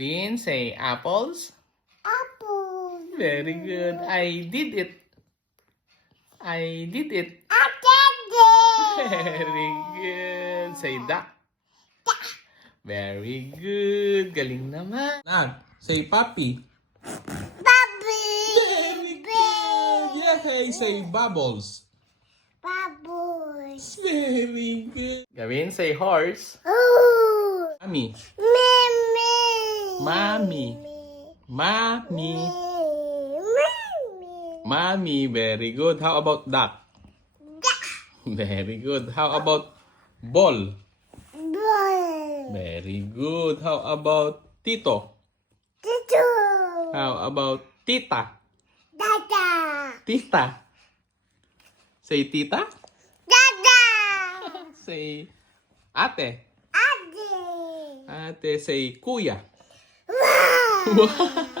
Lynn, say apples. Apple. Very good. I did it. I did it. Very good. Say duck. Very good. Galing naman. Nak, say puppy. Puppy. Very good. Yeah, hey, say bubbles. Bubbles. Very good. Gawin, say horse. Ooh. Mommy. Mimi. Mommy. Mommy. Mommy. Very good. How about duck? Very good. How about ball? Boy. Very good. How about Tito? Tutu. How about Tita? Dada. Tita. Say Tita. Dada. Say Ate. Ade. Ate, say Kuya. Wow. Wow.